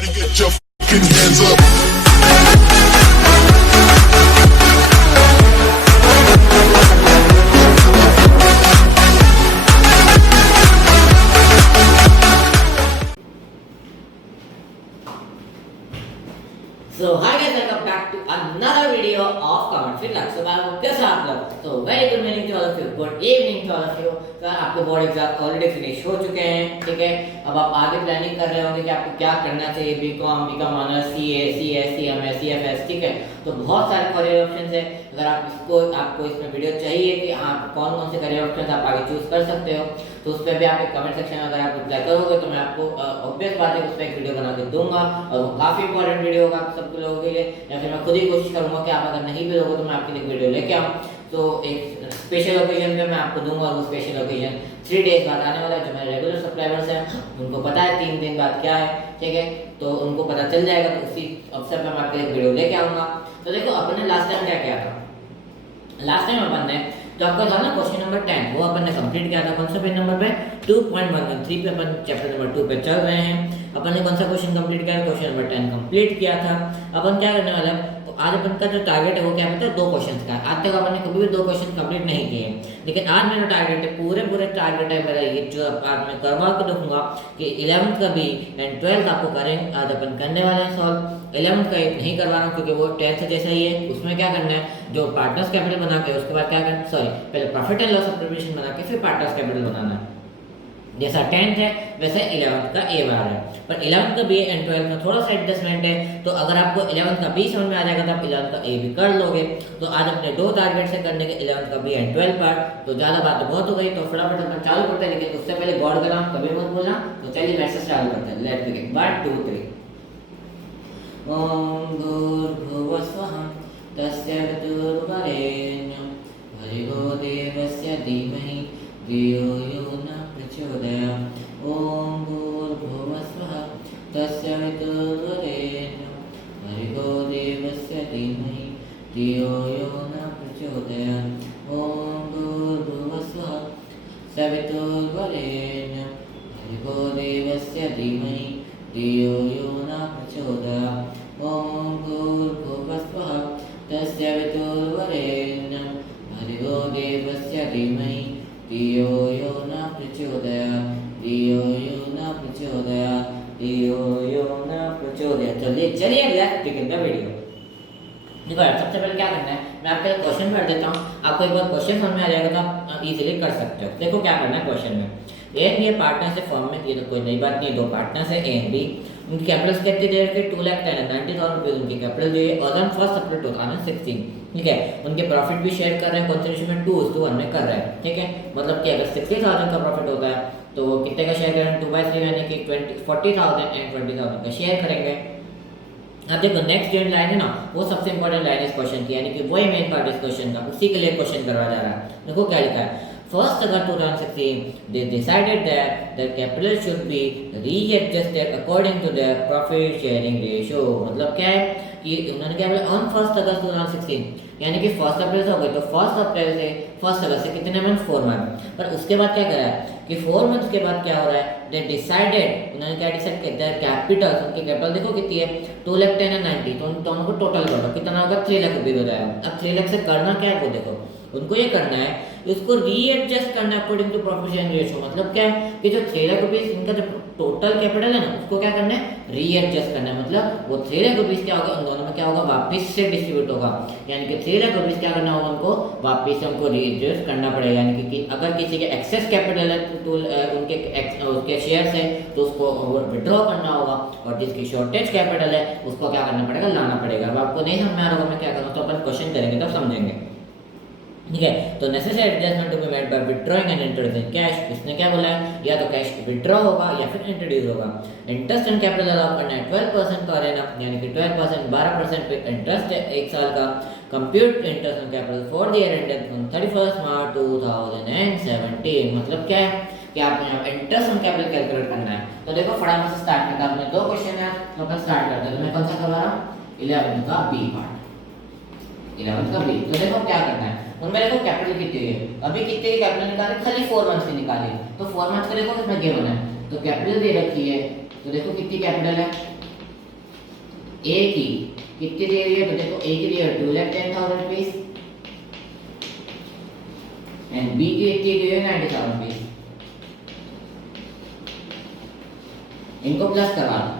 Everybody get your fucking hands up. So hi guys, welcome back to another video of Comment Free Luck. So कैसे आप लोग? So very good morning to all of you, good evening to all of you. तो आपके board exam already finish हो चुके हैं, ठीक है। अब आप आगे प्लानिंग कर रहे होंगे कि आपको क्या करना चाहिए, BCom honours, CA, CS, CMA, CFS, ठीक है। तो बहुत सारे करियर ऑप्शंस है। अगर आपको इसमें वीडियो चाहिए कि आप कौन कौन से करियर ऑप्शंस आप आगे चूज कर सकते हो, तो उस पर भी आप एक कमेंट सेक्शन में अगर आप रिप्लाई करोगे तो मैं आपको ऑब्वियस बात है उस पर एक वीडियो बना के दूंगा, और वो काफ़ी इंपॉर्टेंट वीडियो होगा आप सब लोगों के लिए। या फिर मैं खुद ही कोशिश करूंगा कि आप अगर नहीं भी लोगे तो मैं आपके लिए वीडियो लेके आऊँ। तो एक स्पेशल ओकेजन पे मैं आपको दूंगा, वो स्पेशल ओकेजन 3 डेज बाद आने वाला है। जो मेरे रेगुलर सब्सक्राइबर्स हैं उनको पता है 3 दिन बाद क्या है, ठीक है। तो उनको पता चल जाएगा, तो उसी अवसर पर मैं आपके लिए वीडियो लेके आऊँगा। तो देखो अपन ने लास्ट टाइम क्या किया था, लास्ट टाइम अपन ने तो आपका था ना क्वेश्चन नंबर 10, वो अपन ने कंप्लीट किया था। कौन सा पेज नंबर पे 2.113 पे अपन चैप्टर नंबर 2 पे चल रहे हैं। अपन ने कौन सा क्वेश्चन कंप्लीट किया, क्वेश्चन नंबर 10 कंप्लीट किया था। अपन क्या करने वाले हैं, तो आज अपन का जो टारगेट है वो क्या पता है, 2 क्वेश्चंस का। आज तक अपन ने कभी भी 2 क्वेश्चन कंप्लीट नहीं किए, लेकिन आज मेरा टारगेट है, पूरे टारगेट है मेरा ये, जो आज मैं करवा के देखूंगा कि 11th का भी एंड 12th आपको करेंगे, आज अपन करने वाले हैं सॉल्व। 11th का नहीं करवा रहा हूँ क्योंकि वो 10th जैसा ही है। उसमें क्या करना है, जो पार्टनर्स कैपिटल बना के उसके बाद क्या करना, सॉरी पहले profit and loss of preparation बना के फिर पार्टनर्स कैपिटल बनाना है। जैसा 10th है वैसे 11th का ए बार है, पर 11th का बी एंड 12th में थोड़ा सा एडजस्टमेंट है। तो अगर आपको 11th का बी समझ में आ जाएगा तो आप 11th का ए भी कर लोगे। तो आज अपने 2 टारगेट से करने के 11th का बी एंड 12th पर। तो ज़्यादा बात बहुत हो गई, तो फटाफट अपन चालू करते हैं। लेकिन उससे पहले गॉड का नाम कभी मत बोलना। तो चलिए मैसेज चालू करते हैं। Let's begin. 1 2 3 ओम भूर्भुवस्वः तस्य वितुर्वरेण्यं भर्गो देवस्य धीमहि धियो यो न प्रचोदयात्। ओम भूर्भुवस्वः तस्य वितुर्वरेण्यं भर्गो देवस्य धीमहि धियो यो न प्रचोदयात्। ओम भूर्भुवस्वः सवितुर्वरेण्यं भर्गो देवस्य धीमहि धियो यो न प्रचोदयात्। ओम भूर्भुवस्वः तस्य वितुर्वरेण्यं भर्गो देवस्य धीमहि धियो यो न प्रचोदयात्। धियो यो न प्रचोदयात्। धियो यो न प्रचोदयात्। चलिए लेट्स बिगिन द वीडियो। देखो यार, सबसे पहले क्या करना है, मैं आपको एक क्वेश्चन पढ़ देता हूँ। आपको एक बार क्वेश्चन समझ में आ जाएगा तो आप इजीली कर सकते हो। देखो क्या करना है क्वेश्चन में, एक ये पार्टनर्स है फर्म में, ये तो कोई नई बात नहीं, 2 पार्टनर्स है ए एंड बी। उनकी कैपिटल्स कितनी दे रखी है, 2,90,000 रुपये उनकी कैपिटल जो है ऑन 1 अप्रैल 2016, ठीक है। उनके प्रॉफिट भी शेयर कर रहे हैं, कॉन्सेंट्रेशन में 2:1 में कर रहे हैं, ठीक है। मतलब कि अगर 60,000 का प्रॉफिट होता है तो वो कितने का शेयर करेंगे, 2/3 यानी कि 40,000 एंड 20,000 का शेयर करेंगे। अब देखो नेक्स्ट जो लाइन है ना, वो सबसे इंपॉर्टेंट लाइन है इस क्वेश्चन की, यानी कि वही मेन पार्ट इस क्वेश्चन का, उसी के लिए क्वेश्चन करवा जा रहा है। देखो क्या लिखा है, First August 2016, they decided that their capital should be readjusted according to their profit sharing ratio। मतलब क्या है कि उन्होंने क्या बोला, ऑन 1 अगस्त 2016, यानी कि 1 अप्रैल से हो गई, तो 1 अप्रैल से 1 अगस्त से कितने मंथ, 4 मंथ। पर उसके बाद क्या करा है कि 4 मंथ के बाद क्या हो रहा है, दे डिसाइडेड, उन्होंने क्या डिसाइड किया, देयर कैपिटल, उनकी कैपिटल देखो कितनी है, 2,10,000 and 90, तो उन दोनों को टोटल करो कितना होगा, 3 लाख रुपये हो जाएगा। अब 3 लाख से करना क्या है, वो देखो उनको ये करना है, इसको रीएडजस्ट करना है according to profit sharing ratio. मतलब क्या है कि जो 3 लाख रुपीस इनका जो टोटल कैपिटल है ना, उसको क्या करना है, रीएडजस्ट करना है। मतलब वो 3 लाख रुपीस क्या होगा, उन दोनों में क्या होगा, वापस से डिस्ट्रीब्यूट होगा। यानी कि 3 लाख रुपीस क्या करना होगा, उनको वापस से उनको रीएडजस्ट करना पड़ेगा। यानी कि अगर किसी के एक्सेस कैपिटल है तो उसके शेयर्स है तो उसको विड्रॉ करना होगा, और जिसकी शॉर्टेज कैपिटल है उसको क्या करना पड़ेगा, लाना पड़ेगा। अब आपको नहीं समझ में आ रहा होगा मैं क्या करूँगा, तो अपन क्वेश्चन करेंगे तब समझेंगे, ठीक है। तो necessary adjustment to be made by withdrawing and introducing cash. इसने क्या बोला है, या तो कैश विथड्रॉ होगा या फिर इंट्रोड्यूस होगा। इंटरेस्ट एंड कैपिटल अलाउ करना है 12% पर एनम, यानी कि 12% 12% पे इंटरेस्ट है 1 साल का। Compute interest and capital for the year ended on 31 मार्च 2017। मतलब क्या है कि आप यहाँ इंटरेस्ट एंड कैपिटल कैलकुलेट करना है। तो देखो फटाफट से स्टार्ट करते हैं। आपने 2 क्वेश्चन है तो अपन स्टार्ट करते हैं। तो मैं कौन सा करवा रहा हूँ, 11th का बी पार्ट, 11th का बी। तो देखो क्या करना है, उनमें देखो कैपिटल कितनी है, अभी कितने की कैपिटल निकाली, खाली 4 मंथ्स की निकाली। तो 4 मंथ्स का देखो कितना गिवन है, तो कैपिटल दे रखी है, तो देखो कितनी कैपिटल है, ए की कितनी दी हुई है, तो देखो ए की दी है 2,10,000 रुपीज एंड बी की कितनी दी है 90,000 रुपीज। इनको प्लस करवा दो,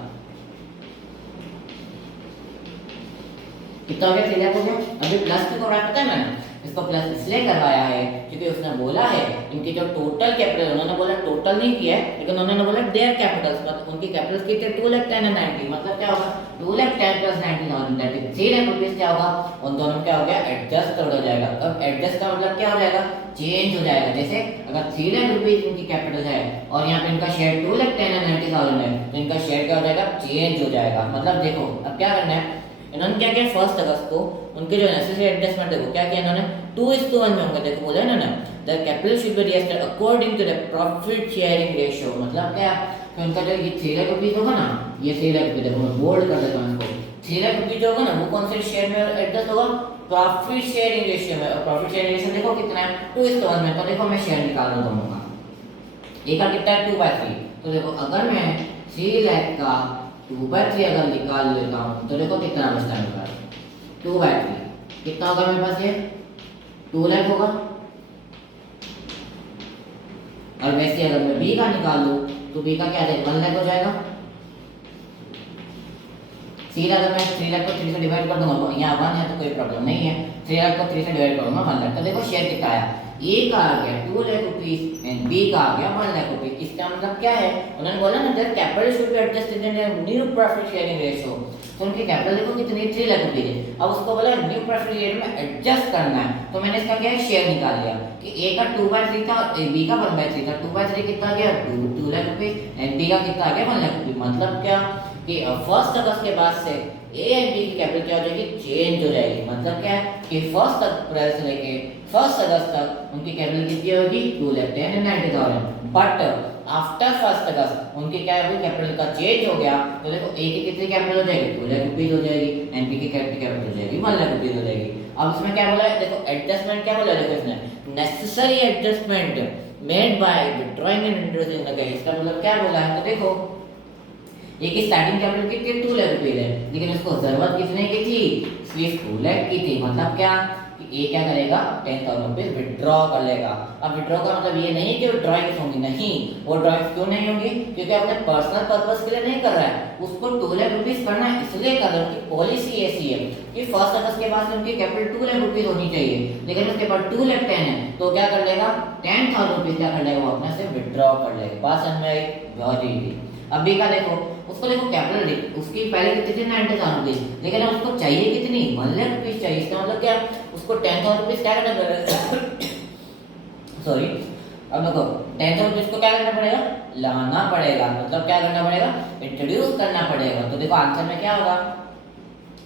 कितना हो गया 3 लाख हो गया। अभी प्लस क्यों करवाया पता है मैंने, इसको प्लस इसलिए करवाया है क्योंकि उसने बोला है इनकी जो टोटल कैपिटल, उन्होंने बोला टोटल नहीं किया है लेकिन उन्होंने बोला देयर कैपिटल्स, मतलब उनकी कैपिटल्स कितने 2,10,000 एंड 90, मतलब क्या होगा 2,10,000 plus 90,000 that is 3 lakh rupees. क्या होगा उन दोनों में क्या हो गया एडजस्ट हो जाएगा। अब एडजस्ट का मतलब क्या हो जाएगा चेंज हो जाएगा। जैसे अगर 3 लाख रुपीस इनकी कैपिटल है और यहाँ पे इनका शेयर 2,10,000 एंड 90,000 है तो इनका शेयर क्या हो जाएगा चेंज हो जाएगा। मतलब देखो अब क्या करना है, इन्होंने क्या किया 1 अगस्त को उनके जो नेसेसरी एडजस्टमेंट देखो क्या किया इन्होंने 2:1 में होंगे। देखो बोला है ना the capital should be readjusted according to the profit sharing ratio. मतलब क्या कि उनका जो ये 3 लाख रुपीस होगा ना, ये 3 लाख रुपीस देखो मैं बोल्ड कर देता हूं इसको, 3 लाख रुपीस जो होगा ना वो कौन से शेयर में एडजस्ट होगा प्रॉफिट शेयरिंग रेशियो में। और प्रॉफिट शेयरिंग रेशियो देखो कितना है 2:1 में। तो देखो मैं शेयर निकाल रहा हूं दोनों का, एक का कितना है 2/3। तो देखो अगर मैं 3 लाख का 2/3 अगर निकाल लेता हूँ तो देखो कितना बचता है मेरे पास 2/3 कितना होगा मेरे पास ये 2 लाख होगा। और वैसे अगर मैं बी का निकाल लूँ तो बी का क्या देगा 1 लाख हो जाएगा। सीधा अगर मैं 3 लाख को 3 से डिवाइड कर दूंगा, यहाँ 1 है तो कोई प्रॉब्लम नहीं है, 3 लाख को 3 से डिवाइड करूंगा 1 लाख। तो देखो शेयर कितना आया, ए का आ गया 2 लाख रुपीस एंड बी का आ गया 1 लाख रुपीस। इसका मतलब क्या है उन्होंने बोला ना that capital should be adjusted in new profit sharing ratio. तो उनकी कैपिटल देखो कितनी 3 लाख रुपीस है। अब उसको बोला न्यू प्रॉफिट शेयरिंग में एडजस्ट करना है, तो मैंने इसका क्या है शेयर निकाल लिया कि ए का 2/3 था और बी का 1/3 था। 2/3 कितना आ गया 2 लाख रुपीस एंड बी का कितना आ गया 1 लाख रुपीस। मतलब क्या कि 1 अगस्त के बाद से ए एंड बी की कैपिटल क्या हो जाएगी चेंज हो जाएगी। मतलब क्या है कि 1 अप्रैल से लेके 1 अगस्त तक उनकी कैपिटल कितनी होगी 2,10,000 एंड 90,000, बट आफ्टर 1 अगस्त उनकी क्या होगी कैपिटल का चेंज हो गया। तो देखो ए की कितनी कैपिटल हो जाएगी 2 लाख रुपीस हो जाएगी एंड बी की कैपिटल हो जाएगी 1 लाख रुपीस हो जाएगी। अब इसमें क्या बोला है देखो एडजस्टमेंट क्या बोला है, देखो इसने necessary adjustment made by withdrawing and introducing the cash. इसका मतलब क्या बोला है, तो देखो एक स्टार्टिंग कैपिटल कितनी 2 लाख रुपए है लेकिन उसको जरूरत कितने की थी सिर्फ 2 लाख की थी। मतलब क्या कि ए क्या करेगा 10,000 रुपए विथड्रॉ कर लेगा। अब विथड्रॉ का मतलब ये नहीं कि वो ड्राइंग्स होंगी, नहीं वो ड्राइंग्स क्यों नहीं होंगी क्योंकि अपने पर्सनल पर्पस के लिए नहीं कर रहा है, उसको 2 लाख रुपीस करना है इसलिए कर रहा है। उनकी पॉलिसी ऐसी है कि 1 अगस्त के बाद उनकी कैपिटल 2 लाख रुपीस होनी चाहिए लेकिन उसके पास 2 लाख 10 है तो क्या कर लेगा 10,000 रुपीस क्या कर लेगा वो अपने से विथड्रॉ कर लेगा। बात समझ में आई बहुत इजी। अब बी का देखो उसको देखो कैपिटल उसकी पहले कितनी थी 90,000 रुपीस लेकिन उसको चाहिए कितनी 1 लाख रुपीस चाहिए। इसका मतलब क्या उसको 10,000 रुपीस क्या करना पड़ेगा सॉरी अब देखो 10,000 रुपीस को क्या करना पड़ेगा लाना पड़ेगा। मतलब क्या करना पड़ेगा इंट्रोड्यूस करना पड़ेगा। तो देखो आंसर में क्या होगा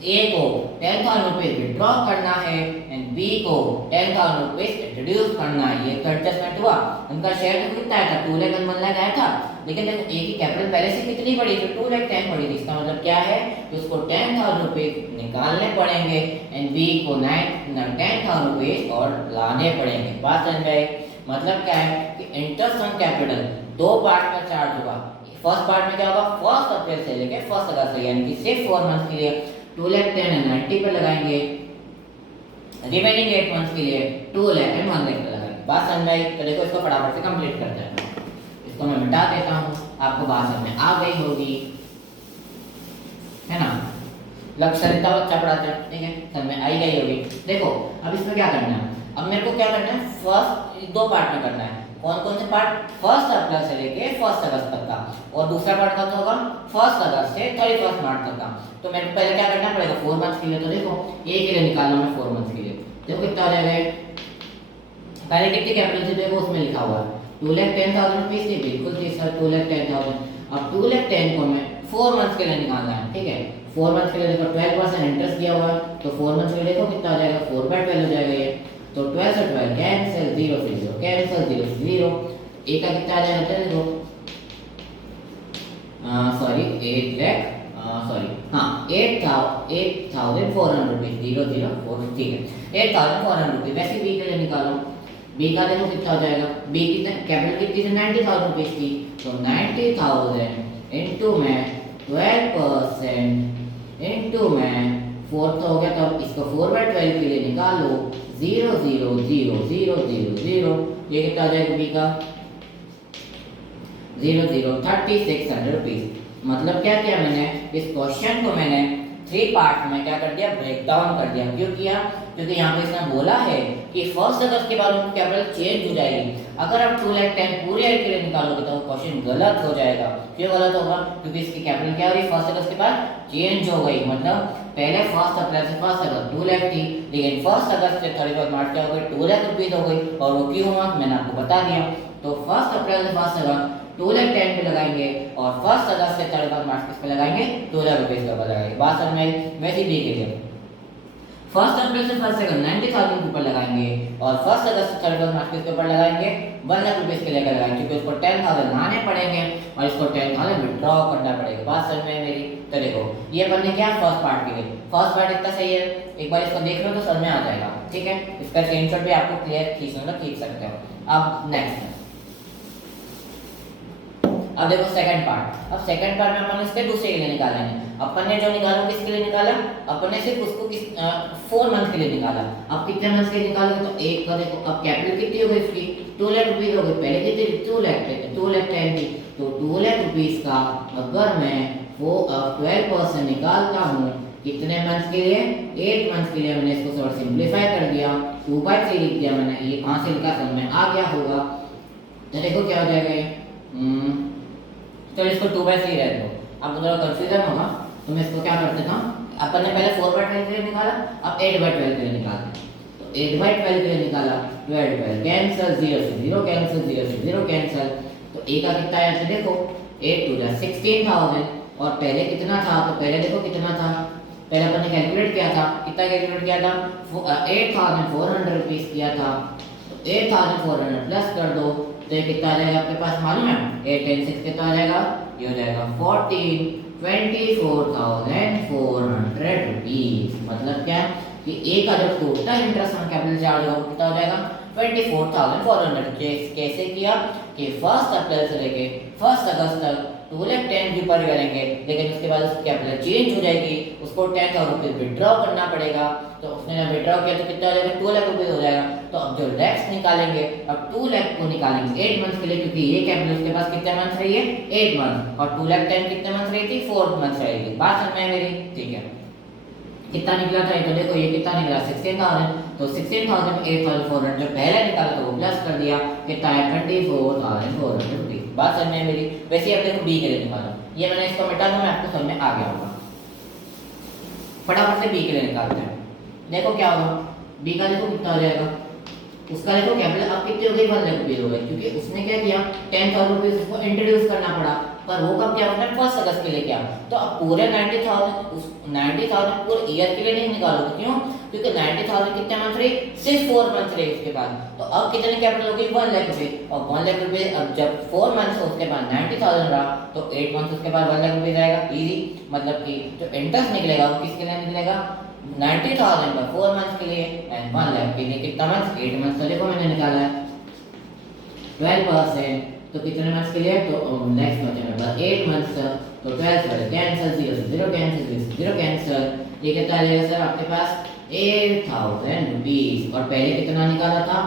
ए को 10,000 रुपीस विड्रॉ करना है एंड बी को 10,000 रुपीस इंट्रोड्यूस करना है। ये एडजस्टमेंट हुआ। उनका शेयर तो कितना आया था 2 लाख 1 लाख आया था लेकिन देखो ए की कैपिटल पहले से कितनी पड़ी थी 2 लाख 10 पड़ी थी। इसका मतलब क्या है कि उसको 10,000 रुपीस निकालने पड़ेंगे एंड बी को 10,000 रुपीस और लाने पड़ेंगे। बात समझ में आई। मतलब क्या है कि इंटरेस्ट ऑन कैपिटल 2 पार्ट में चार्ज होगा। फर्स्ट पार्ट में क्या होगा 1 अप्रैल से लेके 1 अगस्त तक यानी कि सिर्फ 4 मंथ के लिए 2 लाख 10 एंड 90 पे लगाएंगे, रिमेनिंग 8 मंथ्स के लिए 2 लाख एंड 1 लाख पे लगाएंगे। बात समझ में आई। तो देखो इसको फटाफट से कंप्लीट करते हैं। इसको मैं मिटा देता हूँ, आपको बात समझ में आ गई होगी है ना। लक्ष्य इतना अच्छा पढ़ाते हैं ठीक है समझ में आई गई होगी। देखो अब इसमें क्या करना है, अब मेरे को क्या करना है फर्स्ट 2 पार्ट में करना है। कौन कौन से पार्ट 1 अप्रैल से लेके 1 अगस्त तक का और दूसरा पार्ट कब होगा 1 अगस्त से 31 मार्च तक का। तो मेरे को पहले क्या करना पड़ेगा 4 मंथ्स के लिए। तो देखो ए के लिए निकालना मैं 4 मंथ्स के लिए। देखो कितना आ जाएगा पहले कितनी कैपिटल थी देखो उसमें लिखा हुआ है 2,10,000 रुपीस थी बिल्कुल थी सर 2,10,000। अब 2,10,000 को मैं 4 मंथ्स के लिए निकालना है ठीक है। 4 मंथ्स के लिए देखो 12% इंटरेस्ट दिया हुआ है तो 4 मंथ्स के लिए देखो कितना आ जाएगा 4/12 हो जाएगा ये। तो 12 से 12 कैंसिल 0 से 0 कैंसिल 0 से 0 ए का कितना आ जाएगा देखो सॉरी 8 लाख सॉरी हाँ 8,400 रुपीस 004 ठीक है 8,400 रुपीस। वैसे बी के लिए निकालो। बी का देखो कितना हो जाएगा बी की कैपिटल कितनी थी 90,000 रुपीस की तो 90,000 इनटू में 12% इनटू में 4 तो हो गया, तो अब इसको 4/12 के लिए निकालो 0 0 0 0 0 0, ये कितना आ जाएगा बी का 0 0 3600 रुपीज। मतलब क्या किया मैंने, इस क्वेश्चन को मैंने 3 पार्ट में क्या कर दिया, ब्रेक डाउन कर दिया। क्यों किया, क्योंकि यहाँ पे इसने बोला है कि 1 अगस्त के बाद उनकी कैपिटल चेंज हो जाएगी। अगर आप 210 पूरे ईयर के लिए निकालोगे तो क्वेश्चन गलत हो जाएगा। क्यों गलत होगा, क्योंकि इसकी कैपिटल क्या हो रही, 1 अगस्त के बाद चेंज हो गई। मतलब पहले 1 अप्रैल से 1 अगस्त 2 लाख थी, लेकिन 1 अगस्त से 31 मार्च क्या हो गई, 2 लाख रुपीज हो गई। और वो क्यों हुआ मैंने आपको बता दिया। तो 1 अप्रैल से 1 अगस्त 210 पे लगाएंगे और 1 अगस्त से 31 मार्च किस पे लगाएंगे, 2 लाख रुपीज के ऊपर लगाएंगे। बात समझ में, वैसे भी के लिए 1 अप्रैल से 1 अगस्त 90,000 के ऊपर लगाएंगे और 1 अगस्त से 31 मार्च के ऊपर लगाएंगे 1 लाख रुपीज के लेकर लगाएंगे, क्योंकि उसको 10,000 लाने पड़ेंगे और इसको 10,000 विड्रॉ करना पड़ेगा। बात समझ में मेरी। तो देखो ये बनने क्या फर्स्ट पार्ट के लिए, फर्स्ट पार्ट इतना सही है, एक बार इसको देख लो तो समझ में आ जाएगा। ठीक है, इसका स्क्रीनशॉट भी आपको क्लियर खींचना तो खींच सकते हो। अब नेक्स्ट अब देखो सेकंड पार्ट। अब सेकंड पार्ट में अपन इसके दूसरे के लिए निकालेंगे। अपन ने जो निकाला किसके लिए निकाला, अपन ने सिर्फ उसको 4 मंथ के लिए निकाला। अब कितने मंथ के लिए निकालोगे, तो एक का देखो अब कैपिटल कितनी हो गई इसकी, 2 लाख रुपीस हो गई। पहले कितनी 2 लाख 10 थी, तो 2 लाख रुपीस का अगर मैं वो 12% निकालता हूँ कितने मंथ के लिए, 8 मंथ के लिए। मैंने इसको थोड़ा सिंपलीफाई कर दिया, 2/3 लिख दिया मैंने। ये कहाँ से लिखा समझ में आ गया होगा। तो देखो क्या हो जाएगा, तो इसको 2/3 रहने दो। अब थोड़ा कंफ्यूजन होगा तो मैं इसको क्या कर देता हूँ, अपन ने पहले 4/12 के लिए निकाला, अब 8/12 के लिए निकालते हैं। तो 8/12 के लिए निकाला, 12 कैंसिल, 0 से 0 कैंसिल, 0 से 0 कैंसिल। तो ए का कितना आया, तो देखो 8 2 16,000 और पहले कितना था, तो पहले देखो कितना था, पहले अपन ने कैलकुलेट किया था, कितना कैलकुलेट किया था 8,400 रुपीस किया था। तो 8,400 प्लस कर दो तो ये कितना आ जाएगा आपके पास मालूम है, 8 10 6 कितना आ जाएगा, ये हो जाएगा 24,400 रुपीस। मतलब क्या कि ए का जो total interest on capital charge होगा कितना हो जाएगा 24,400। कैसे किया कि 1 अप्रैल से लेके 1 अगस्त तक 2 लाख 10 के ऊपर करेंगे, लेकिन उसके बाद उसकी कैपिटल चेंज हो जाएगी, उसको 10,000 रुपीज विड्रॉ करना पड़ेगा। तो उसने जब विड्रॉ किया तो कितना हो जाएगा, 2 लाख रुपीज हो जाएगा। तो अब जो लैक्स निकालेंगे, अब 2 लाख को निकालेंगे 8 मंथ के लिए, क्योंकि ये कैपिटल उसके पास कितने मंथ रही है, 8 मंथ, और 2 लाख 10 कितने मंथ रही थी, 4 मंथ रही थी। बात समझ में मेरी। ठीक है, कितना निकला था, तो देखो ये कितना निकला 16,000। तो 16,000 में 8,400 जो पहले निकाला था वो प्लस कर दिया, कितना है 24,400 रुपीज। बात समझ में मेरी। वैसे अब देखो बी के लिए निकालो, ये मैंने इसको मिटा दूं, मैं आपको समझ में आ गया होगा। फटाफट से बी के लिए निकालते हैं। देखो क्या होगा, बी का देखो कितना हो जाएगा, उसका देखो कैपिटल अब कितनी हो गई, 1 लाख रुपीज हो गई, क्योंकि उसने क्या किया 10,000 रुपीज उसको इंट्रोड्यूस करना पड़ा। पर वो कब क्या होता है, 1 अगस्त के लिए क्या। तो अब पूरे 90,000 पूरे ईयर के लिए नहीं निकालोगे, क्यों, क्योंकि 90,000 कितने मंथ रही, सिर्फ 4 मंथ रही उसके बाद। तो अब कितने कैपिटल हो गई, 1 लाख रुपीज, और 1 लाख रुपीज अब जब 4 मंथ उसके बाद 90,000 रहा, तो 8 मंथ उसके बाद 1 लाख रुपीज आएगा। इजी, मतलब कि जो इंटरेस्ट निकलेगा वो किसके लिए निकलेगा, 90,000 का 4 मंथ के लिए एंड 1 लाख के लिए कितना मंथ, 8 मंथ। तो देखो मैंने निकाला है 12%, तो कितने मंथ्स के लिए, तो नेक्स्ट बचे मेरे पास 8 मंथ्स। तो 12 पर कैंसिल, 0 से 0 कैंसिल, 0 कैंसिल, ये कितना आ जाएगा सर आपके पास 8,000 रुपीस। और पहले कितना निकाला था,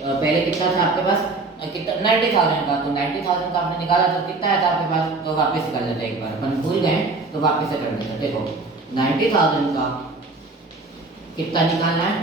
पहले कितना था आपके पास, कितना 90,000 का। तो 90,000 का आपने निकाला तो कितना आया था आपके पास, तो वापस कर लेते हैं, एक बार अपन भूल गए तो वापस से कर देते हैं। देखो 90,000 का कितना निकालना है,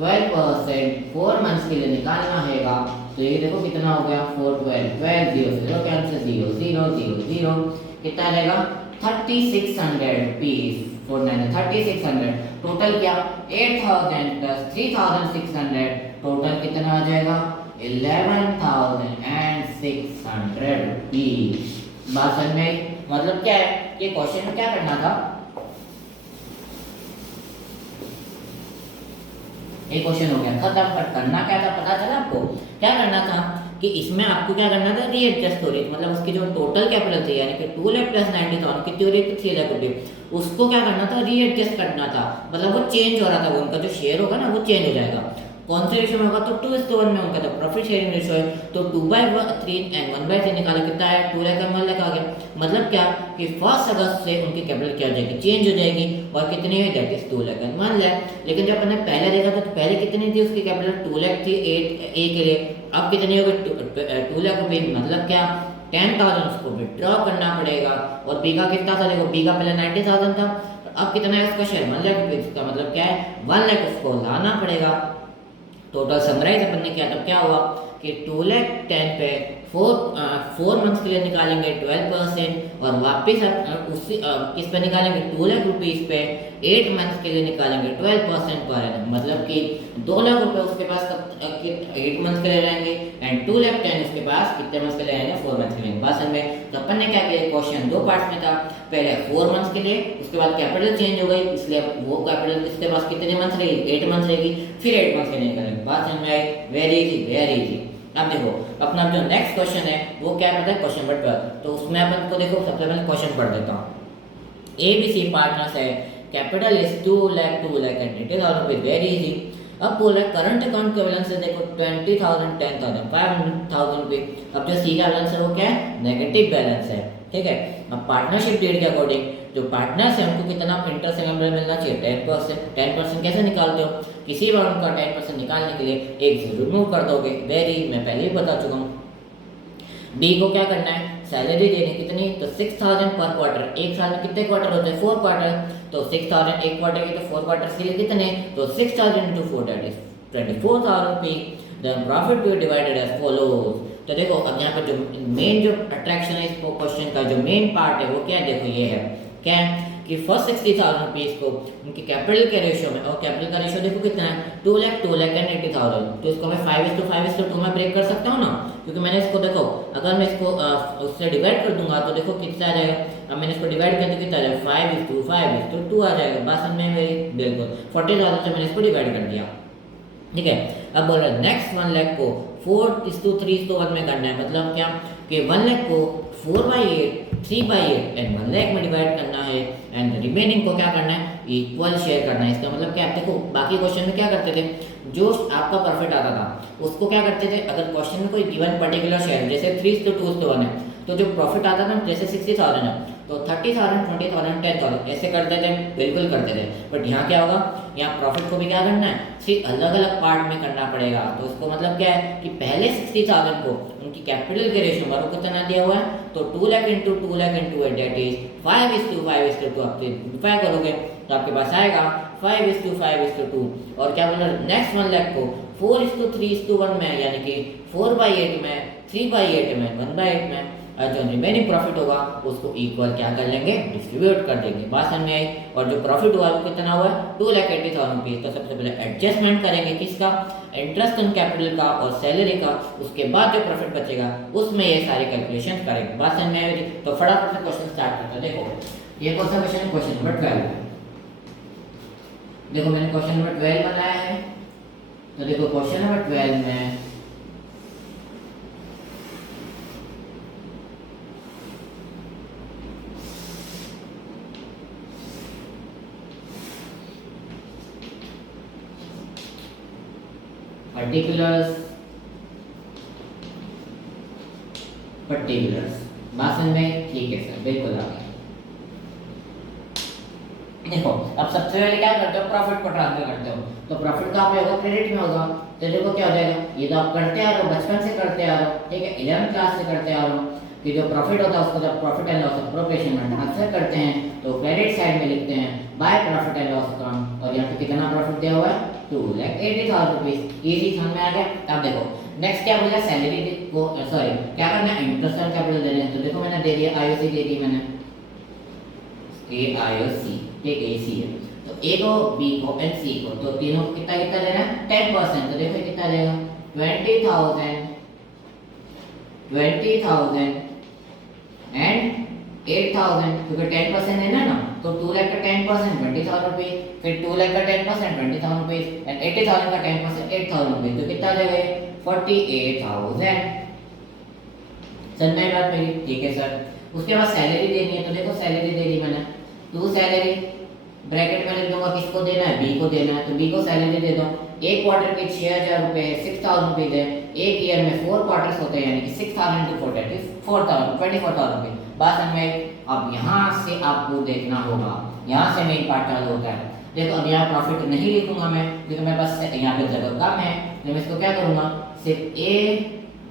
12% 4 मंथ्स के लिए निकालना हैगा। तो ये देखो कितना हो गया 4 12 12 0 से 0 कैंसिल, 0 0 0 0 कितना आ जाएगा 3,600 रुपीस। 4 3,600 टोटल क्या 8,000 प्लस 3,600 टोटल कितना आ जाएगा 11,600 रुपीस। बात समझ में। मतलब क्या है, ये क्वेश्चन में क्या करना था, एक क्वेश्चन हो गया खत्म। पर करना क्या था पता चला आपको, क्या करना था कि इसमें आपको क्या करना था, रीएडजस्ट हो रही, मतलब उसकी जो टोटल कैपिटल थी यानी कि 2 लाख प्लस 90,000 कितनी हो रही थी, 3 लाख रुपये, उसको क्या करना था रीएडजस्ट करना था। मतलब वो चेंज हो रहा था, वो उनका जो शेयर होगा ना वो चेंज हो जाएगा। कौन से रेशियो में होगा, तो 2:1 में उनका तो प्रॉफिट शेयरिंग रेशियो है, तो 2/3 एंड 1/3 निकाला कितना है, 2 लाख और 1 लाख आ गया। मतलब क्या कि 1 अगस्त से उनकी कैपिटल क्या हो जाएगी, चेंज हो जाएगी, और कितनी है, that is 2 lakh and 1 lakh. लेकिन जब हमने पहले देखा था तो पहले कितनी थी उसकी कैपिटल, 2 लाख थी ए के लिए, अब कितनी हो गई 2 लाख रुपये। मतलब क्या 10,000 उसको विड्रॉ करना पड़ेगा, और बी का कितना था, देखो बी का पहले 90,000 था, अब कितना है उसका शेयर 1 लाख रुपये, इसका मतलब क्या है 1 लाख उसको लाना पड़ेगा। टोटल समराइज अपन ने किया तो क्या हुआ कि 2 लाख 10 पे 4 मंथ्स के लिए निकालेंगे 12%, और वापस उसी किस पे निकालेंगे 2 लाख रुपीस पे 8 मंथ्स के लिए निकालेंगे 12% पर एनम। मतलब कि 2 लाख रुपए उसके पास 8 मंथ्स के लिए रहेंगे, एंड 2 लाख 10 उसके पास कितने मंथ्स के लिए रहेंगे, 4 मंथ्स के लिए। बात समझ में? तो अपन ने क्या किया, क्वेश्चन 2 पार्ट्स में था, पहले 4 मंथ्स के लिए, उसके बाद कैपिटल चेंज हो गई, इसलिए वो कैपिटल इसके पास कितने मंथ्स रहेगी, 8 मंथ्स रहेगी, फिर 8 मंथ्स के लिए करेंगे। बात समझ में आई? Very easy, very easy. अब देखो अपना जो नेक्स्ट क्वेश्चन है वो क्या पता है, क्वेश्चन नंबर 12। तो उसमें अपन को देखो सबसे पहले क्वेश्चन पढ़ देता हूँ। ABC पार्टनर्स है, capital is 2 lakh and 80,000 rupees, very easy. अब बोल रहा है करंट अकाउंट का बैलेंस है, देखो 20,000 10,000 500,000 रुपये। अब जो सी का बैलेंस है वो क्या है, नेगेटिव बैलेंस है, ठीक है। अब पार्टनरशिप डेट के अकॉर्डिंग जो पार्टनर्स है उनको कितना इंटरेस्ट इनकम मिलना चाहिए, 10%। 10% कैसे निकालते हो, किसी बार उनका 10% निकालने के लिए एक से रिमूव कर दोगे, वेरी, मैं पहले ही बता चुका हूँ। बी को क्या करना है, सैलरी देनी कितनी, तो 6,000 पर क्वार्टर। एक साल में कितने क्वार्टर होते हैं, 4 क्वार्टर, तो 6,000 एक क्वार्टर के, तो 4 क्वार्टर के लिए कितने, तो 6,000 into 4 दैट इज 24,000 रुपये। Then profit to divided as follows. तो देखो अब यहाँ पर जो मेन जो अट्रैक्शन है इस क्वेश्चन का, जो मेन पार्ट है वो क्या है, देखो ये है क्या है कि फर्स्ट 60,000 रुपीज को उनकी कैपिटल के रेशियो में, और कैपिटल का रेशियो देखो कितना है, 2 लाख एंड 80,000। तो इसको मैं 5:5:2 में ब्रेक कर सकता हूँ ना, क्योंकि मैंने इसको देखो अगर मैं इसको उससे डिवाइड कर दूंगा तो देखो कितना आ जाएगा। अब मैंने इसको डिवाइड कर दिया कितना आ जाएगा, 5:5:2 आ जाएगा। बात समझ में मेरी? बिल्कुल 40,000 से मैंने इसको डिवाइड कर दिया, ठीक है। अब बोल रहा है नेक्स्ट 1 लाख को 4:3:1 में करना है। मतलब क्या कि 1 लाख को 4/8 3/8 एंड 1 लाख में डिवाइड करना है, एंड रिमेनिंग को क्या करना है, इक्वल शेयर करना है। इसका मतलब क्या, देखो बाकी क्वेश्चन में क्या करते थे, जो आपका प्रॉफिट आता था उसको क्या करते थे, अगर क्वेश्चन में कोई गिवन पर्टिकुलर शेयर जैसे 3:2:1 है, तो जो प्रॉफिट आता था जैसे 60,000 है तो 30,000 20,000 10,000 ऐसे करते थे, बिल्कुल करते थे। बट यहाँ क्या होगा, यहाँ प्रॉफिट को भी क्या करना है, सिर्फ अलग अलग पार्ट में करना पड़ेगा। तो इसको मतलब क्या है कि पहले 60,000 को उनकी कैपिटल के रेशियो में कितना दिया हुआ है, तो 2 lakh into 2 lakh into that is 5:5:2 आप सिंप्लीफाई करोगे तो आपके पास आएगा 5:5:2। और क्या बोला, नेक्स्ट 1 लाख को 4:3:1 में, यानी कि 4/8 में 3/8 में 1/8 में जो रिमेनिंग प्रॉफिट होगा उसको इक्वल क्या कर लेंगे, डिस्ट्रीब्यूट कर देंगे। बात समझ में आई? और जो प्रॉफिट हुआ वो कितना हुआ, 2,80,000 रुपीज। तो सबसे पहले एडजस्टमेंट करेंगे किसका, इंटरेस्ट ऑन कैपिटल का और सैलरी का, उसके बाद जो प्रॉफिट बचेगा उसमें ये सारे कैलकुलेशन करेंगे। बात समझ में आई? तो फटाफट से क्वेश्चन स्टार्ट करते हैं। देखो ये कौन सा क्वेश्चन है, क्वेश्चन नंबर 12। देखो मैंने क्वेश्चन नंबर 12 बनाया है। तो देखो क्वेश्चन नंबर 12 में पर्टिकुलर्स बात समझ में? ठीक है सर, बिल्कुल आ गया। देखो अब सबसे पहले क्या करते हो, प्रॉफिट को ट्रांसफर करते हो। तो प्रॉफिट कहाँ पे होगा, क्रेडिट में होगा। तो देखो क्या हो जाएगा, ये तो आप करते आ रहे हो, बचपन से करते आ रहे हो, ठीक है, 11th क्लास से करते आ रहे हो कि जो प्रॉफिट होता है उसको जब प्रॉफिट एंड लॉस अप्रोप्रिएशन में ट्रांसफर करते हैं तो क्रेडिट साइड में लिखते हैं by profit and loss account. और यहाँ पे कितना प्रॉफिट दिया हुआ है, 2,80,000 रुपीज। इजी समझ में आ गया। अब देखो नेक्स्ट क्या बोला, सैलरी को सॉरी क्या करना है, इंटरेस्ट ऑन कैपिटल देना है। तो देखो मैंने दे दिया, आईओसी दे दी मैंने, AIOC, ठीक है, AC है। तो A को, B को एंड C को, तो तीनों को कितना कितना लेना है, 10%। तो देखो कितना देगा, 20,000 एंड 8,000, क्योंकि 10% है ना, तो 2 लाख का 10% 20,000 रुपये, फिर 2 लाख का 10% 20,000 रुपये एंड 80,000 का 10% 8,000 रुपये। तो कितना देगा, 48,000। समझ में बात मेरी? ठीक है सर। उसके बाद सैलरी देनी है। तो देखो सैलरी दे दी मैंने, 2 सैलरी ब्रैकेट में लिख दूंगा किसको देना है, बी को देना है, तो बी को सैलरी दे दो। एक क्वार्टर के 6000 रुपए है, 6000 रुपीज है। एक ईयर में 4 क्वार्टर्स होते हैं, यानी कि 6000 into 4 that is 4000 24,000 रुपए। बात समझ में आई? अब यहाँ से आपको देखना होगा, यहाँ से मेन पार्ट चालू होता है। देखो अब यहाँ प्रॉफिट नहीं लिखूंगा मैं, क्योंकि मेरे पास यहाँ पे जगह कम है, तो मैं इसको क्या करूंगा, सिर्फ ए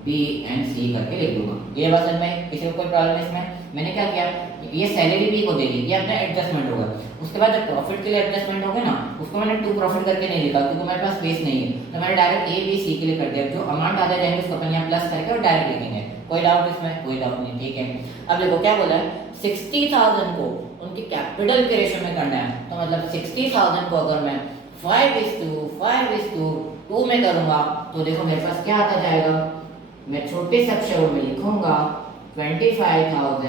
बी एंड सी करके लिख दूंगा। ये बात समझ में? किसी को कोई प्रॉब्लम है इसमें? मैंने क्या किया, ये सैलरी बी को दे दी, ये अपना एडजस्टमेंट होगा। उसके बाद जब प्रॉफिट के लिए एडजस्टमेंट हो गया ना, उसको मैंने टू प्रॉफिट करके नहीं लिखा, क्योंकि मेरे पास स्पेस नहीं है, तो मैंने डायरेक्ट ए बी सी के लिए कर दिया। जो अमाउंट आते जाएंगे उसको अपन यहाँ प्लस करके और डायरेक्ट लिखेंगे। कोई डाउट इसमें? कोई डाउट नहीं, ठीक है। अब देखो क्या बोला है, 60,000 को उनकी कैपिटल के रेशियो में करना है, तो मतलब 60,000 को अगर मैं 5:2 में करूंगा, तो देखो मेरे पास क्या आता जाएगा, मैं छोटे से अक्षरों में लिखूंगा 25,000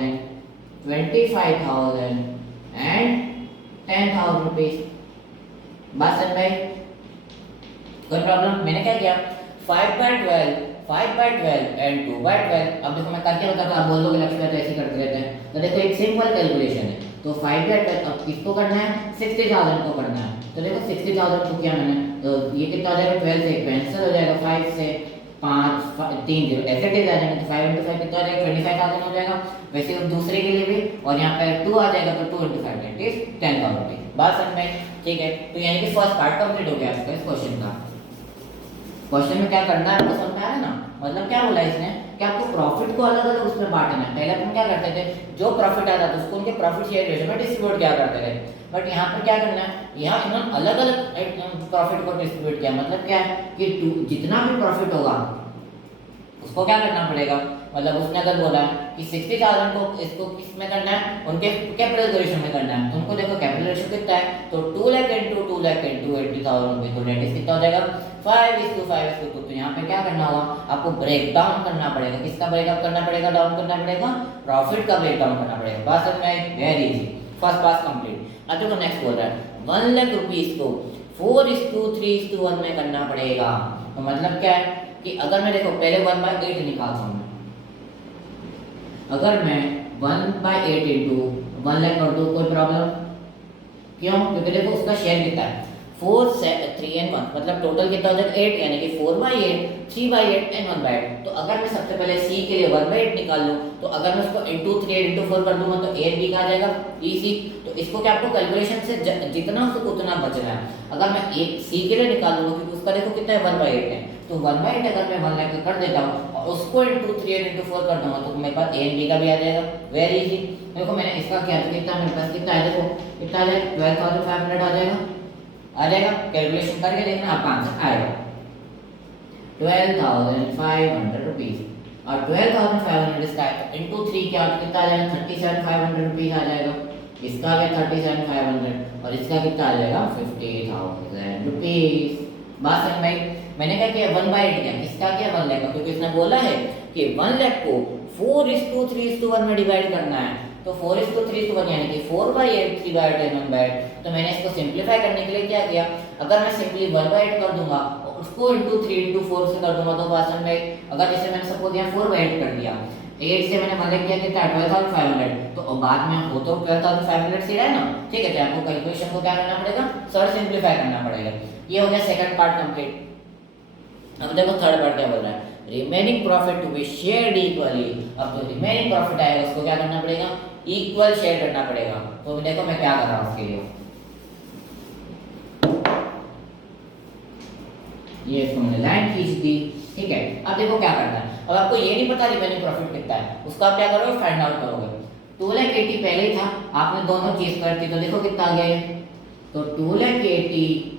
एंड 10,000 रुपीज। बात समझ में? कोई प्रॉब्लम? मैंने क्या किया, 5/12 एंड 2/12। अब देखो मैं करके बताता हूं, आप बोल दोगे लक्ष्य तो ऐसे करते रहते हैं, तो देखो एक सिंपल कैलकुलेशन है। तो 5/12 अब किसको करना है, 60,000 को करना है। तो देखो 60,000 को किया मैंने, तो ये कितना हो जाएगा, 12 से कैंसिल हो जाएगा, 5 से 5 3 0 ऐसे आ जाएंगे, तो 5 into 5 कितना हो जाएगा, 25,000 हो जाएगा। वैसे दूसरे के लिए भी, और यहाँ पे 2 आ जाएगा, तो 2 into 5 that is 10,000 रुपीज। बात समझ में? ठीक है, तो यानी कि फर्स्ट पार्ट कंप्लीट हो गया आपका इस क्वेश्चन का। क्वेश्चन में क्या करना है आपको समझ में आ रहा है ना? मतलब क्या बोला इसने कि आपको प्रॉफिट को अलग अलग उसमें बांटना है। पहले अपन क्या करते थे, जो प्रॉफिट आता था उसको उनके प्रॉफिट शेयर रेशियो में डिस्ट्रीब्यूट किया करते थे, बट यहाँ पर क्या करना है, यहाँ इन्होंने अलग अलग प्रॉफिट को डिस्ट्रीब्यूट किया। मतलब क्या है कि जितना भी प्रॉफिट होगा उसको क्या करना पड़ेगा, मतलब उसने अगर बोला कि 60,000 को इसको किस में करना है, उनके कैपिटल रेशियो में करना है, तो उनको देखो कैपिटल रेशियो कितना है, तो 2 लाख into 2 लाख into 80,000 रुपए, तो डेट इज कितना हो जाएगा, 5:5:2। तो यहाँ पे क्या करना होगा, आपको ब्रेक डाउन करना पड़ेगा। किसका ब्रेकअप करना पड़ेगा, डाउन करना पड़ेगा, प्रॉफिट का ब्रेक डाउन करना पड़ेगा। बात समझ में आई? Very easy, first pass complete. अब देखो नेक्स्ट बोल रहा है 1 लाख रुपीस को 4:3:1 में करना पड़ेगा। तो मतलब क्या है कि अगर मैं देखो पहले 1/8 निकालता हूँ, अगर मैं 1/8 into 1 लाख कर दूँ, कोई प्रॉब्लम? क्यों? क्योंकि देखो उसका शेयर कितना है, 4 3 and 1, मतलब टोटल कितना हो जाएगा 8, यानी कि 4/8 3/8 and 1/8। तो अगर मैं सबसे पहले c के लिए 1/8 निकाल लूँ, तो अगर मैं उसको into 3 into 4 कर दूंगा, तो a b का आ जाएगा easy। तो इसको क्या आपको कैलकुलेशन से जितना हो सके उतना बचना है। अगर मैं एक c के लिए निकालूंगा, क्योंकि उसका देखो कितना है 1/8 है, तो 1/8 अगर मैं 1 लाख कर देता हूँ और उसको into 3 and into 4 कर दूंगा, तो मेरे पास a b का भी आ जाएगा। Very easy. देखो मैंने इसका किया तो कितना मेरे पास कितना है, देखो कितना आ जाएगा, 12,500 आ जाएगा। कैलकुलेशन करके देखना, आपका आंसर आएगा 12,500 रुपीज। और 12,500 इसका इंटू 3 क्या कितना आ जाएगा, 37,500 रुपीज आ जाएगा। इसका आ गया 37,500 और इसका कितना आ जाएगा 50,000 रुपीज। बात समझ में? मैंने क्या किया 1/8 किया, किसका किया 1 लाख का, क्योंकि इसने बोला है कि 1 लाख को 4:3:1 में डिवाइड करना है। तो 4:3:1 यानी कि 4/8 3/8 and 1/8। तो मैंने इसको सिंपलीफाई करने के लिए क्या किया, अगर मैं सिंपली 1/8 कर दूंगा और उसको into 3 into 4 से कर दूंगा, तो बात समझ में? अगर जैसे मैंने सपोज यहाँ 4/8 कर दिया, 8 से मैंने 1 लाख किया कितना 12,500, तो बाद में हो तो 12,500 से है ना, ठीक है। तो आपको कैलकुलेशन को क्या करना पड़ेगा, सर सिंपलीफाई करना पड़ेगा। ये हो गया सेकंड पार्ट कंप्लीट। अब देखो थर्ड पार्ट क्या बोल रहा है, remaining profit to be shared equally. अब जो रिमेनिंग प्रॉफिट आएगा उसको क्या करना पड़ेगा, इक्वल शेयर करना पड़ेगा। तो देखो मैं क्या कर रहा हूँ उसके लिए, ये इसको मैंने लाइन खींच दी, ठीक है। अब देखो क्या करना है, अब आपको ये नहीं पता रिमेनिंग प्रॉफिट कितना है, उसका आप क्या करोगे, फाइंड आउट करोगे। 2 लाख 80 पहले ही था, आपने दोनों चीज करती, तो देखो कितना आ गया, तो 2 लाख 80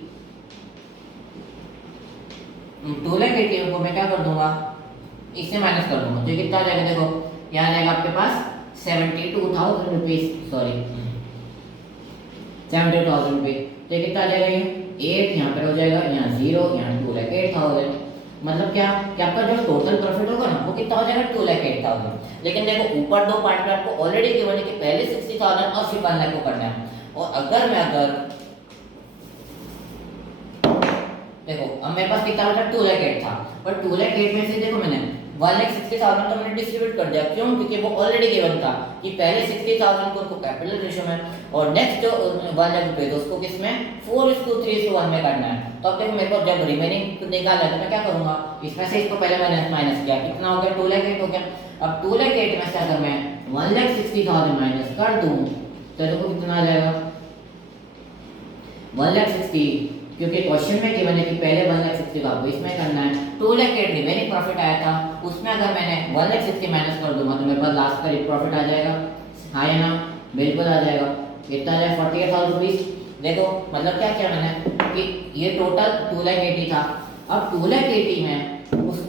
को मैं क्या कर दूंगा, इससे माइनस कर दूंगा, तो कितना आ जाएगा, देखो यहाँ आ जाएगा आपके पास 72,000 रुपीज, सॉरी 72,000 रुपीज। तो कितना आ जाएगा, ये 8 यहाँ पर हो जाएगा, यहाँ 0, यहाँ 2 लाख 8,000। मतलब क्या कि आपका जो टोटल प्रॉफिट होगा ना वो कितना हो जाएगा 2 लाख 8,000। लेकिन देखो ऊपर दो पार्ट में आपको ऑलरेडी गिवन है कि पहले 60,000 और फिर 1 लाख को करना है। और अगर देखो अब मेरे पास कितना बचा 2 लाख 8 था, पर 2 लाख 8 में से देखो मैंने 1,60,000 तो मैंने डिस्ट्रीब्यूट कर दिया, क्यों? क्योंकि वो ऑलरेडी गिवन था कि पहले 60,000 को उनको कैपिटल रेशियो में और नेक्स्ट जो 1 लाख रुपए तो उसको किसमें 4:3:1 में करना है। तो अब देखो मेरे को जब रिमेनिंग निकालना है तो मैं क्या करूंगा, इसमें से इसको पहले मैंने माइनस किया, कितना हो गया 2,08,000 हो गया। अब 2,08,000 में से अगर मैं 1,60,000 माइनस कर दूं तो देखो कितना आ जाएगा 1,60,000, क्योंकि क्वेश्चन में गिवन है कि पहले 1,60,000 आपको इसमें करना है। 2,08,000 रिमेनिंग प्रॉफिट आया था, उसमें अगर मैंने 1,60,000 माइनस कर दूंगा तो मेरे पास लास्ट का प्रॉफिट आ जाएगा, हाँ या ना? बिल्कुल आ जाएगा। कितना आ जाएगा 48,000 रुपीज। देखो मतलब क्या किया मैंने कि ये टोटल 2,80,000 था, अब 2,80,000 में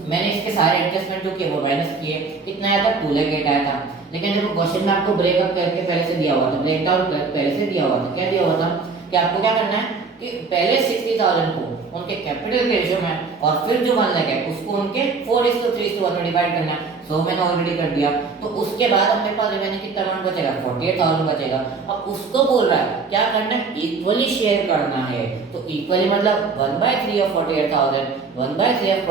मैंने इसके सारे एडजस्टमेंट जो किए वो माइनस किए, कितना आया था 2,08,000 आया था। लेकिन देखो क्वेश्चन में आपको ब्रेकअप करके पहले से दिया हुआ था, ब्रेक डाउन पहले से दिया हुआ था। क्या दिया हुआ था कि आपको क्या करना है कि पहले 60,000 को उनके कैपिटल रेशियो में और फिर जो 1 लाख है उसको उनके 4:3:1 में डिवाइड करना है। सो मैंने ऑलरेडी कर दिया। तो उसके बाद अब मेरे पास रिमेनिंग कितना अमाउंट बचेगा 48,000 बचेगा। अब उसको बोल रहा है क्या करना है, इक्वली शेयर करना है। तो इक्वली मतलब 1/3 ऑफ 48,000, 1/3 ऑफ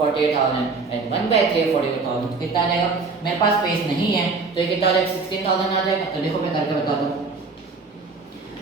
48,000 एंड 1/3 ऑफ 48,000। तो कितना आ जाएगा, मेरे पास स्पेस नहीं है तो ये कितना आ जाएगा 16,000 आ जाएगा। तो देखो मैं करके बताता हूँ,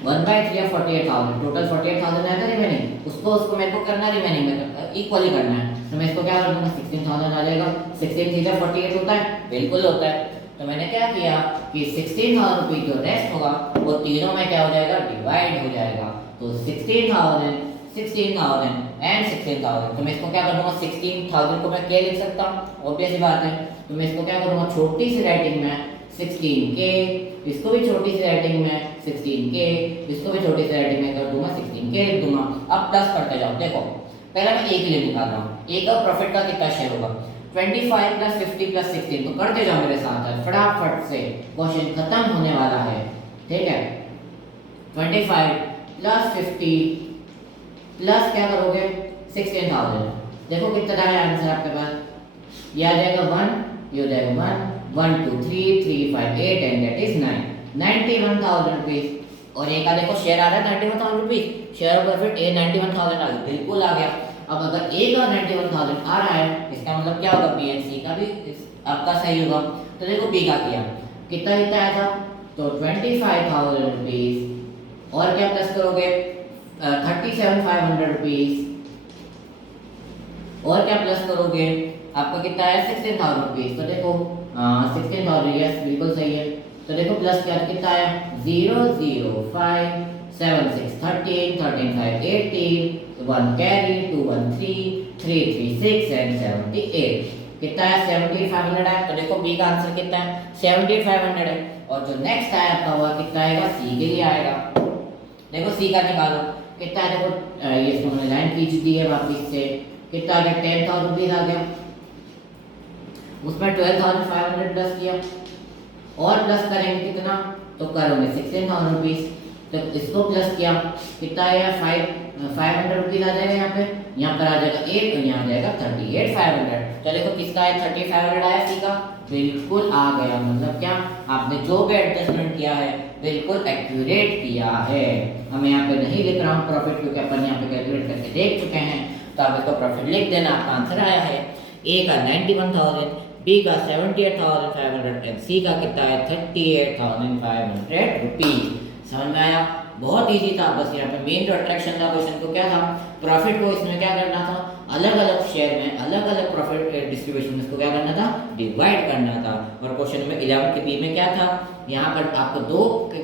1/3 ऑफ 48,000 टोटल 48,000 आएगा रिमेनिंग, उसको मेरे को करना रिमेनिंग में इक्वली करना है। तो मैं इसको क्या कर दूंगा 16,000 आ जाएगा। 16 48 होता है, बिल्कुल होता है। तो मैंने क्या किया कि 16,000 रुपये जो रेस्ट होगा वो तीनों में क्या हो जाएगा, डिवाइड हो जाएगा। तो 16,000 16,000 एंड 16,000। तो मैं इसको क्या कर दूंगा 16,000 को मैं क्या लिख सकता हूँ, ऑब्वियस सी बात है। तो मैं इसको क्या करूंगा छोटी सी राइटिंग में 16K, इसको भी छोटी सी राइटिंग में 16K, इसको भी छोटी सी राइटिंग में कर दूंगा 16K लिख दूंगा। अब प्लस करते जाओ, देखो पहले मैं एक लिए निकाल रहा हूँ, एक का प्रॉफिट का कितना शेयर होगा 25 + 50 + 16। तो करते जाओ मेरे साथ, फटाफट से क्वेश्चन खत्म होने वाला है, ठीक है। 25 + 50 प्लस क्या करोगे 16,000, देखो कितना आया आंसर आपके पास, ये आ जाएगा 1, ये हो जाएगा 1 1 2 3 3 5 8 एंड दैट इज 9 91,000 रुपीस। और एक का देखो शेयर आ रहा है 91,000 रुपीस, शेयर ऑफ प्रॉफिट ए 91,000 आ गया, बिल्कुल आ गया। अब अगर ए का 91,000 आ रहा है इसका मतलब क्या होगा बी एंड सी का भी आपका सही होगा। तो देखो बी का किया कितना कितना आया था, तो 25,000 रुपीस और क्या प्लस करोगे 37,500 रुपीस और क्या प्लस करोगे आपका कितना आया 16,000 रुपीस। तो देखो 16,000 यस बिल्कुल सही है। तो देखो प्लस क्या कितना आया 0 0 5 7 6 13 13 5 18 1 कैरी 2 1 3 3 3 6 एंड 78 कितना है 7500 है। तो देखो बी का आंसर कितना है 7500 है। और जो नेक्स्ट आया आपका हुआ कितना आएगा सी के लिए आएगा। देखो सी का निकालो कितना है, देखो ये इसको मैंने लाइन खींच दी है वापस से, कितना आ गया 10,000 रुपीस आ गया, उसमें 12,500 प्लस किया और प्लस करेंगे कितना तो करोगे 16,000 रुपीस। तो इसको प्लस किया कितना आएगा 500 रुपीस आ जाएगा, यहाँ पर आ जाएगा 8 और यहाँ आ जाएगा 38,500। तो देखो किसका है 3500 आया सी का, बिल्कुल आ गया। मतलब क्या आपने जो भी एडजस्टमेंट किया है बिल्कुल एक्यूरेट किया है। हमें यहाँ पे नहीं लिख रहा हूँ प्रॉफिट क्योंकि अपन यहाँ पे कैलकुलेट करके देख चुके हैं। तो आप इसको प्रॉफिट लिख देना, आपका आंसर आया है ए का 91,000, बी का 78,500 एंड सी का कितना है 38,500 रुपीज। समझ में आया, बहुत इजी था। बस यहाँ पे मेन जो अट्रैक्शन था क्वेश्चन को क्या था, प्रॉफिट को इसमें क्या करना था अलग अलग शेयर में अलग अलग प्रॉफिट डिस्ट्रीब्यूशन में इसको क्या करना था डिवाइड करना था। और क्वेश्चन में 11 के बी में क्या था, यहाँ पर आपको दो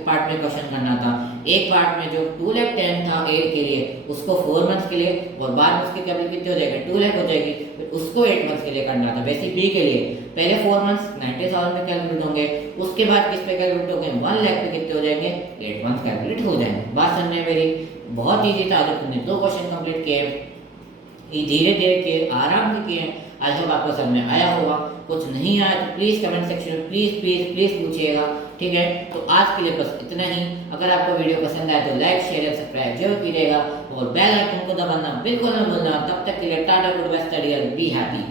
पार्ट में क्वेश्चन करना था। एक पार्ट में जो 2 लाख 10 था ए के लिए उसको 4 मंथ्स के लिए और बाद में उसकी कैपिटल कितनी हो जाएगी 2 लाख हो जाएगी, फिर उसको 8 मंथ्स के लिए करना था। वैसे बी के लिए पहले 4 मंथ्स 90,000 में कैलकुलेट होंगे, उसके बाद किस पे कैलकुलेट होंगे 1 लाख पे कितने हो जाएंगे 8 मंथ्स कैलकुलेट हो जाएंगे। बात समझने मेरी, बहुत ईजी था। जब तुमने 2 क्वेश्चन कंप्लीट किए धीरे धीरे किए आराम से किए, आई होप आपको समझ में आया होगा। कुछ नहीं आया तो प्लीज़ कमेंट सेक्शन में प्लीज़ पूछिएगा, ठीक है। तो आज के लिए बस इतना ही। अगर आपको वीडियो पसंद आए तो लाइक शेयर एंड सब्सक्राइब जरूर कीजिएगा और बेल आइकन को दबाना बिल्कुल न भूलना। तब तक के लिए tata, goodbye, study and be happy.